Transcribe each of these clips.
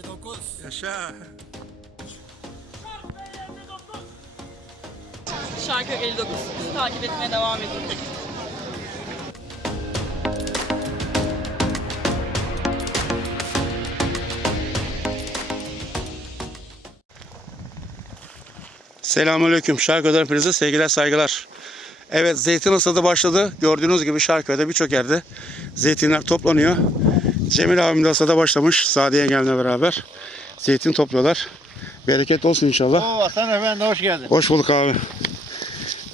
59. Yaşa. Şarkı 59. Bizi takip etmeye devam edin. Selamünaleyküm. Şarköy'den hepinize sevgiler saygılar. Evet zeytin hasadı başladı. Gördüğünüz gibi Şarköy'de birçok yerde zeytinler toplanıyor. Cemil abim de hasada başlamış. Sadiye yengemle beraber. Zeytin topluyorlar. Bereket olsun inşallah. Oo Hasan Efendi hoş geldin. Hoş bulduk abi.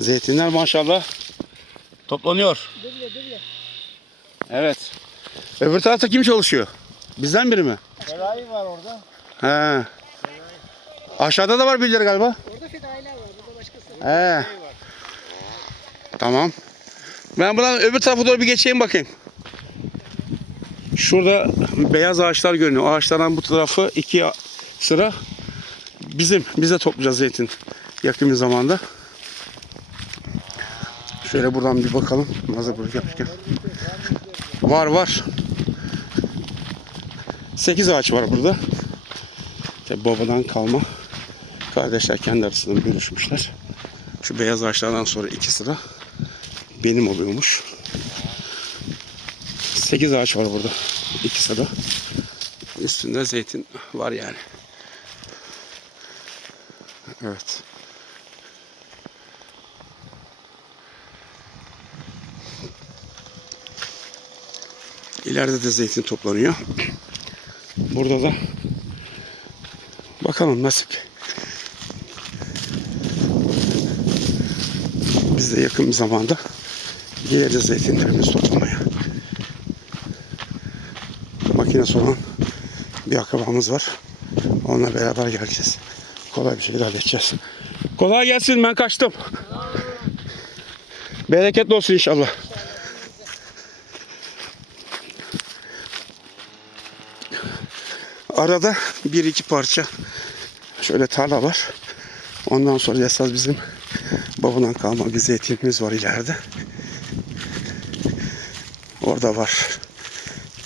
Zeytinler maşallah toplanıyor. Evet. Öbür tarafta kim çalışıyor? Bizden biri mi? Ferahi var orada. He. Aşağıda da var birileri galiba. Orada fedailer var, burada başkası. He. Tamam. Ben buradan öbür tarafa doğru bir geçeyim bakayım. Şurada beyaz ağaçlar görünüyor. Ağaçlardan bu tarafı iki sıra bizim. Biz de toplayacağız zeytin yakın bir zamanda. Şöyle buradan bir bakalım. Hazır buraya yapmışken. Var var. 8 ağaç var burada. Tabi babadan kalma. Kardeşler kendi arasında bölüşmüşler. Şu beyaz ağaçlardan sonra iki sıra benim oluyormuş. 8 ağaç var burada. İki sıra. Üstünde zeytin var yani. Evet. İleride de zeytin toplanıyor. Burada da bakalım nasip. Biz de yakın bir zamanda geleceğiz zeytinlerimizi toplamaya. Makinesi olan bir akrabamız var. Onunla beraber geleceğiz. Kolay bir şekilde halledeceğiz. Kolay gelsin ben kaçtım. Bereketli olsun inşallah. Arada bir iki parça şöyle tarla var. Ondan sonra esas bizim babadan kalma bir zeytinimiz var ileride. Orada var.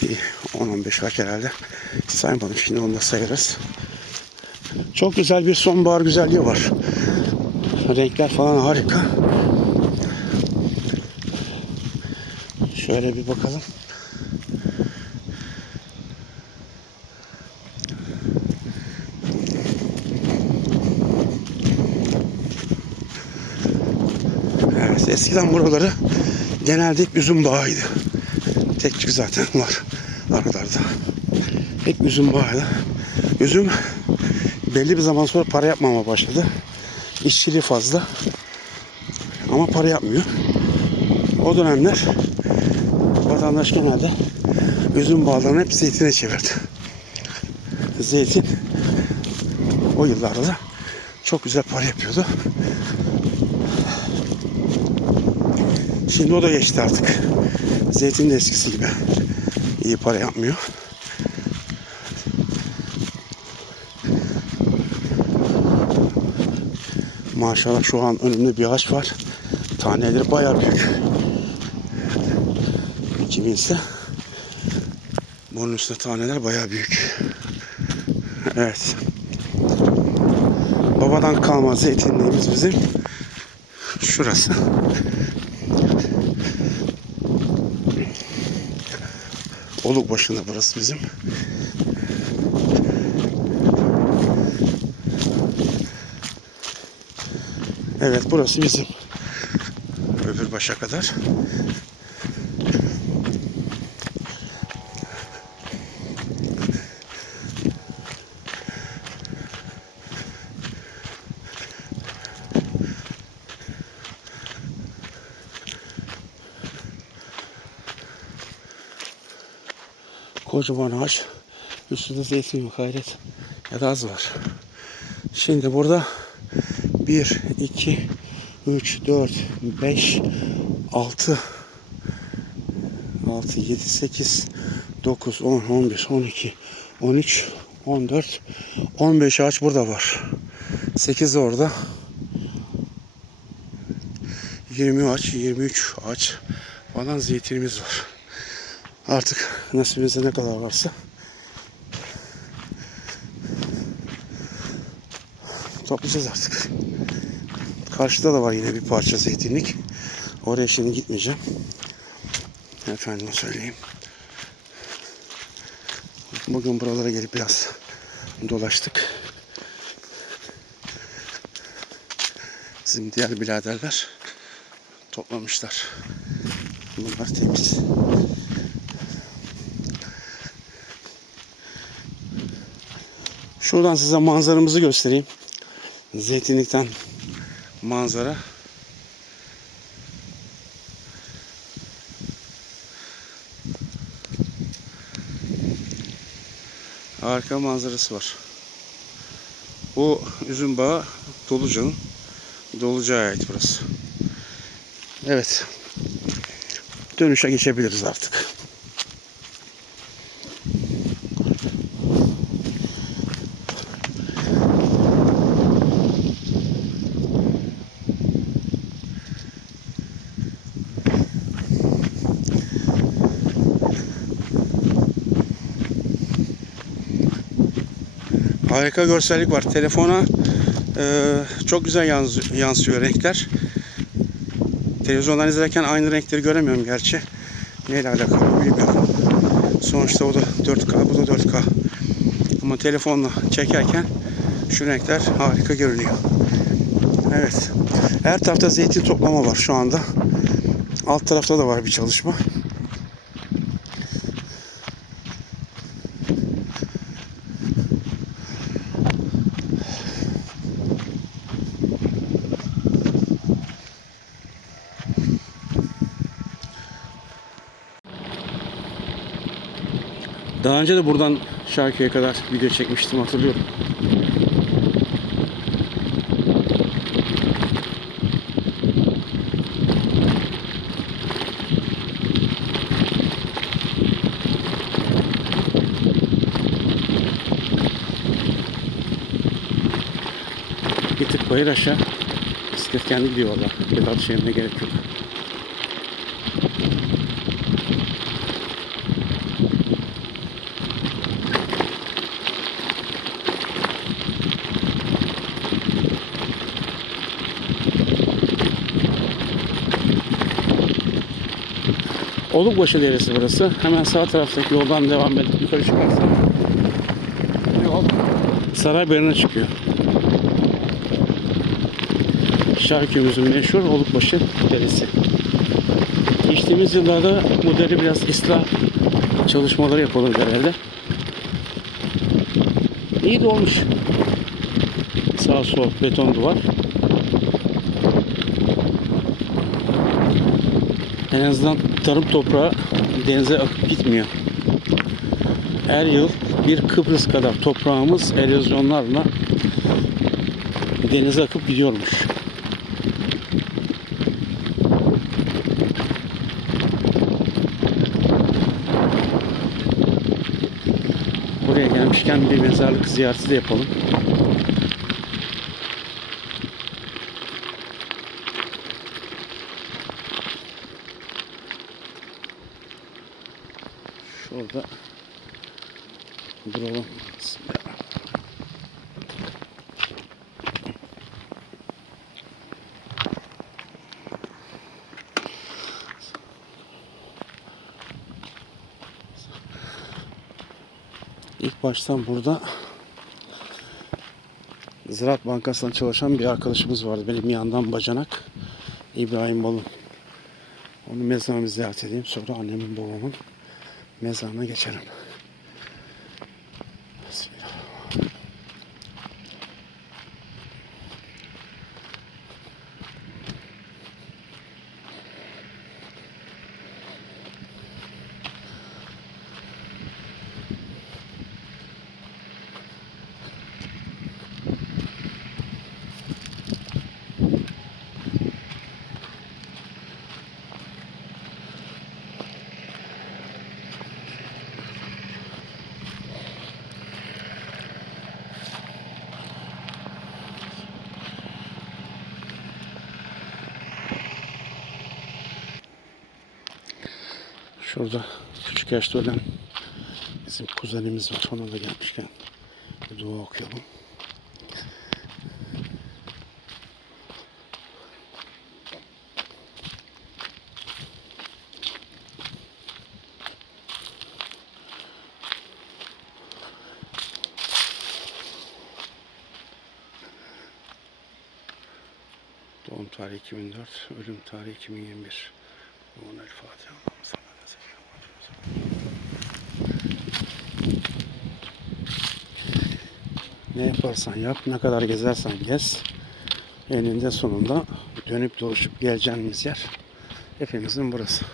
Bir 10-15 ağaç herhalde. Saymadım şimdi onu da sayarız. Çok güzel bir sonbahar güzelliği var. Renkler falan harika. Şöyle bir bakalım. Evet, eskiden buraları genelde hep üzüm bağıydı. Tek tük zaten var aralarda. Hep üzüm bağıydı. Üzüm belli bir zaman sonra para yapmama başladı. İşçiliği fazla. Ama para yapmıyor. O dönemler vatandaş genelde üzüm bağlarını hep zeytine çevirdi. Zeytin o yıllarda da çok güzel para yapıyordu. Şimdi o da geçti artık. Zeytin de eskisi gibi iyi para yapmıyor. Maşallah şu an önümde bir ağaç var. Taneleri bayağı büyük. Kiminse bunun üstünde taneler bayağı büyük. Evet. Babadan kalma zeytinliğimiz bizim. Şurası. Oluk başında burası bizim. Evet burası bizim. Öbür başa kadar. Kocaman ağaç. Üstünde zeytin yok hayret. Ya da az var. Şimdi burada 1, 2, 3, 4, 5, 6, 6, 7, 8, 9, 10, 11, 12, 13, 14, 15 ağaç burada var. 8 de orada. 20 ağaç, 23 ağaç falan zeytinimiz var. Artık nasibimizde ne kadar varsa Toplayacağız artık. Karşıda da var yine bir parça zeytinlik. Oraya şimdi gitmeyeceğim. Efendime söyleyeyim. Bugün buralara gelip biraz dolaştık. Bizim diğer biraderler toplamışlar. Bunlar temiz. Şuradan size manzaramızı göstereyim. Zeytinlikten manzara. Harika manzarası var. Bu üzüm bağı Doluca'nın. Doluca'ya ait burası. Evet. Dönüşe geçebiliriz artık. Harika görsellik var. Telefona e, çok güzel yans- yansıyor renkler. Televizyondan izlerken aynı renkleri göremiyorum gerçi. Neyle alakalı bilmiyorum. Sonuçta o da 4K, bu da 4K. Ama telefonla çekerken şu renkler harika görünüyor. Evet. Her tarafta zeytin toplama var şu anda. Alt tarafta da var bir çalışma. Daha önce de buradan Şarkı'ya kadar video çekmiştim hatırlıyorum. Bir tık bayır aşağı. Bisiklet kendi gidiyor valla. Pedal çevirmeye gerek yok. Olukbaşı Deresi burası. Hemen sağ taraftaki yoldan devam edip yukarı çıkarsak yol Saraybayan'a çıkıyor. Şarköy'ümüzün meşhur Olukbaşı Deresi. Geçtiğimiz yıllarda bu dere biraz ıslah çalışmaları yapılır herhalde. İyi de olmuş. Sağ sol beton duvar. En azından tarım toprağı denize akıp gitmiyor. Her yıl bir Kıbrıs kadar toprağımız erozyonlarla denize akıp gidiyormuş. Buraya gelmişken bir mezarlık ziyareti de yapalım. Şurada Bismillah. İlk baştan burada Ziraat Bankası'nda çalışan bir arkadaşımız vardı. Benim yandan bacanak. İbrahim Balın. Onu mezarını ziyaret edeyim. Sonra annemin babamın mezarına geçerim. Şurada küçük yaşta ölen bizim kuzenimiz var. Ona da gelmişken bir dua okuyalım. Doğum tarihi 2004, ölüm tarihi 2021. Ona el Fatiha. Ne yaparsan yap, ne kadar gezersen gez. Eninde sonunda dönüp dolaşıp geleceğimiz yer hepimizin burası.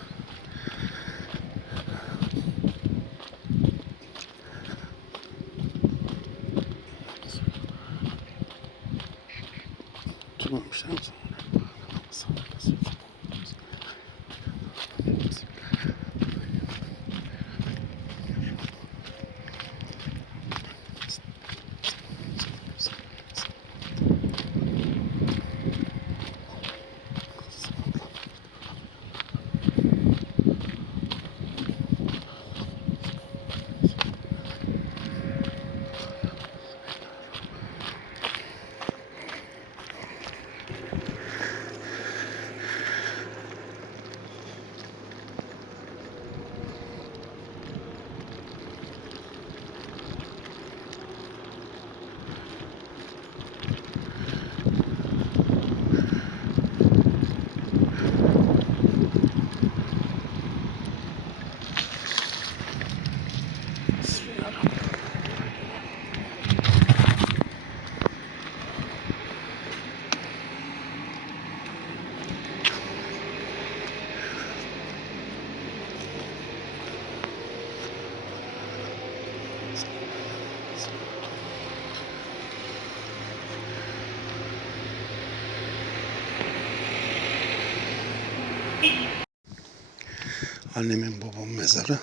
Annemin babamın mezarı.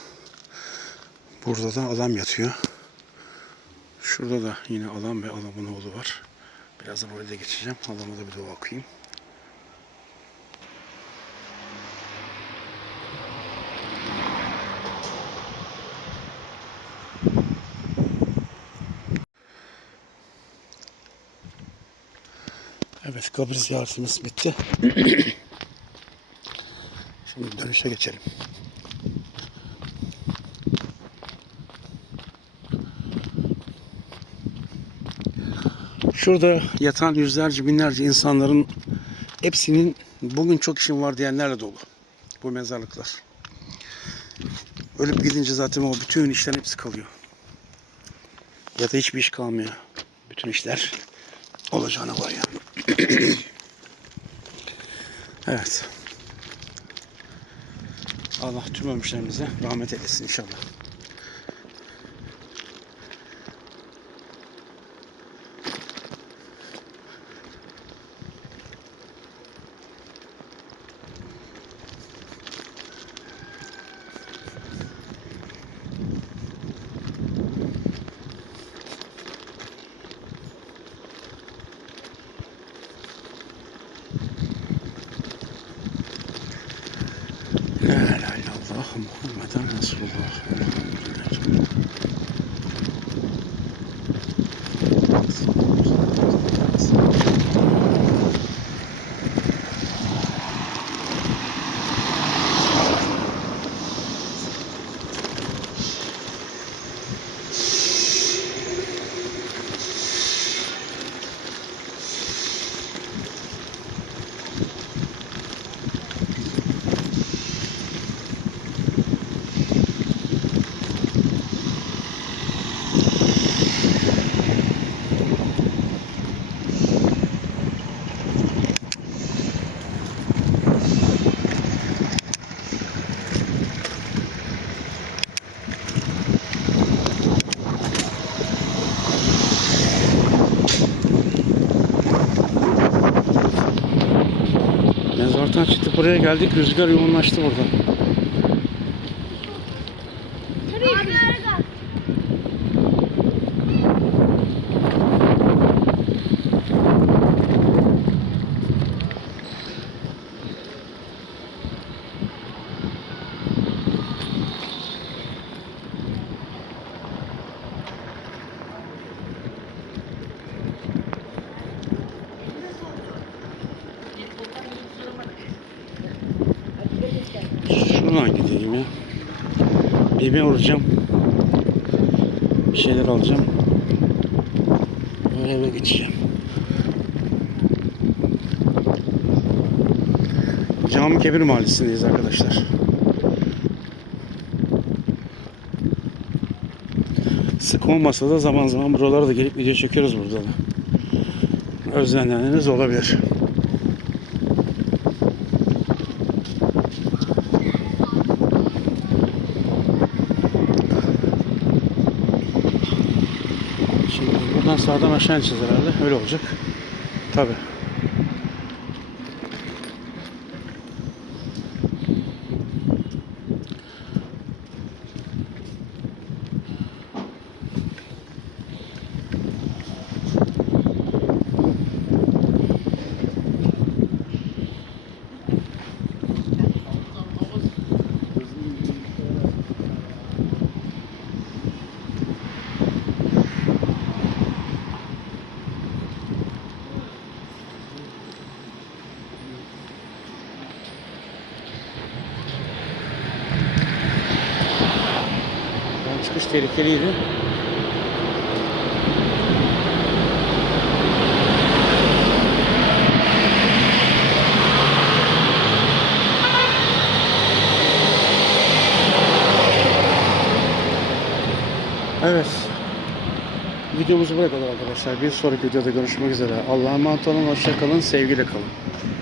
Burada da adam yatıyor. Şurada da yine adam ve adamın oğlu var. Birazdan oraya da geçeceğim. Adama da bir dua okuyayım. Evet kabir ziyaretimiz bitti. Dönüşe geçelim. Şurada yatan yüzlerce binlerce insanların hepsinin bugün çok işim var diyenlerle dolu. Bu mezarlıklar. Ölüp gidince zaten o bütün işlerin hepsi kalıyor. Ya da hiçbir iş kalmıyor. Bütün işler olacağına var yani. evet. Allah tüm ölmüşlerimize rahmet eylesin inşallah. Mezardan çıktık buraya geldik rüzgar yoğunlaştı burada. Şuradan gideyim ya. Bime uğrayacağım. Bir şeyler alacağım. Böyle eve geçeceğim. Cami Kebir Mahallesi'ndeyiz arkadaşlar. Sık olmasa da zaman zaman buralara da gelip video çekiyoruz burada da. Özleyenleriniz olabilir. Şimdi buradan sağdan aşağı ineceğiz herhalde. Öyle olacak. Tabii. Ben çıkış tehlikeliydi. Evet. Videomuz buraya kadar arkadaşlar. Bir sonraki videoda görüşmek üzere. Allah'a emanet olun. Hoşça kalın. Sevgiyle kalın.